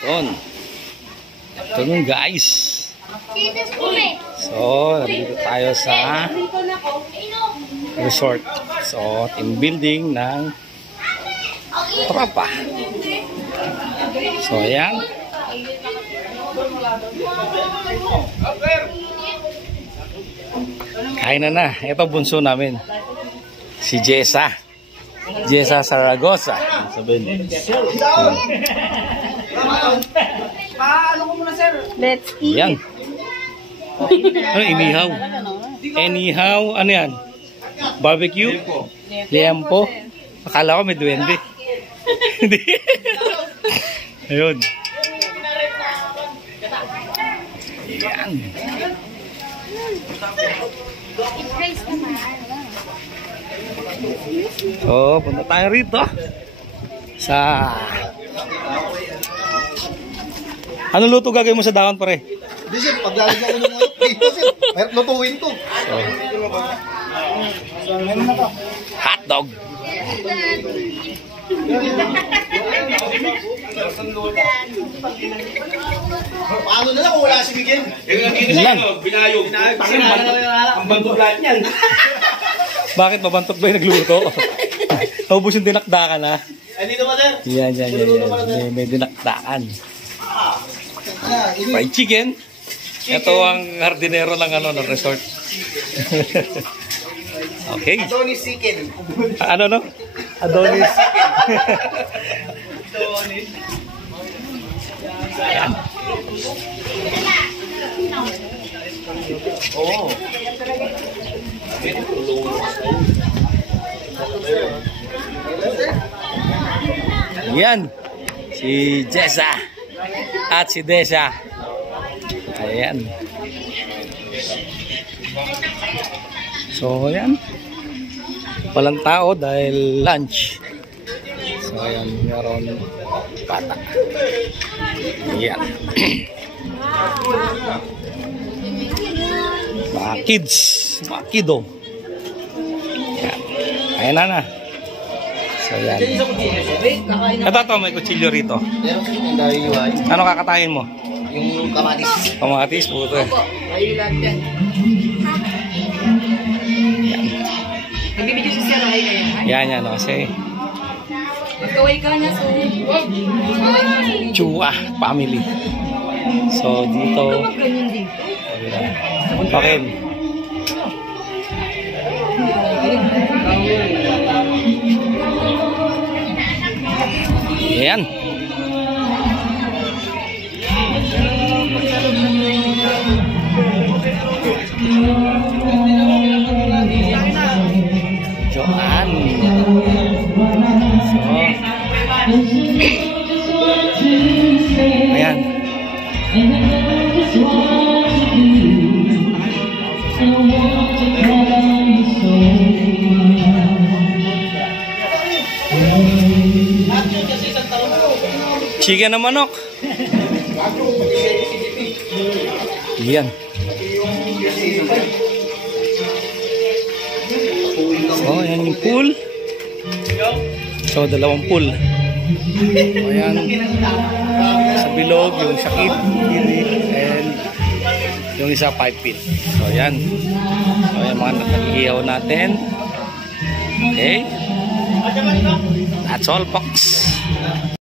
Yun. Ito nun guys. So, nandito tayo sa resort. So, team building ng tropa. So, ayan. Kain na. Ito bunso namin. Si Jessa. Jessa Saragosa. Sabihin. Let's eat. Yan. Ano, inihaw? Anyhow, ano yan? Barbecue? Liempo? Akala ko may duwende. Hindi. Ayun. Yan. So, punta tayo rito. Sa... Ano luto gagawin mo sa dahon, pare? Hindi sir, paglalagyan ko ng prito sir. Mayroon lutuin to. Hotdog. Paano na lang kung wala si Miguel? Ilan? Binayog. Ang bandog lahat niyan. Bakit mabantot ba yung nagluto? Naubos yung dinakdakan, ha? Dito ba sir? Yan. May dinakdakan. Fried chicken. Ito ang hardinero ng ng resort. Okay. Adonis chicken. Ano no? Adonis. Ayan. Oh. Yan. Si Jessa at si Desha. Ayan. So, ayan. Walang tao dahil lunch. So, ayan. Meron bata. Ayan. Mga kids. Mga kiddo. Ayan. Ayan na. So, ayan. Ito, may kutsilyo rito. Ano kakatayin mo? Yung kamatis. Kamatis, puto. Ayun lang yan. Nagbibidyo siya ng ay kaya. Yan, kasi Magkaway ka niya, so... Chua family. So, dito. Okay. Yan. Joan. So, ayan. Chicken na manok. Yan. So, yan yung pool. So, dalawang pool. So, yan. Sa bilog, yung sakit, and yung isa 5 feet. So, yan. So, yan mga nag-ihaw natin. Okay. That's all, folks.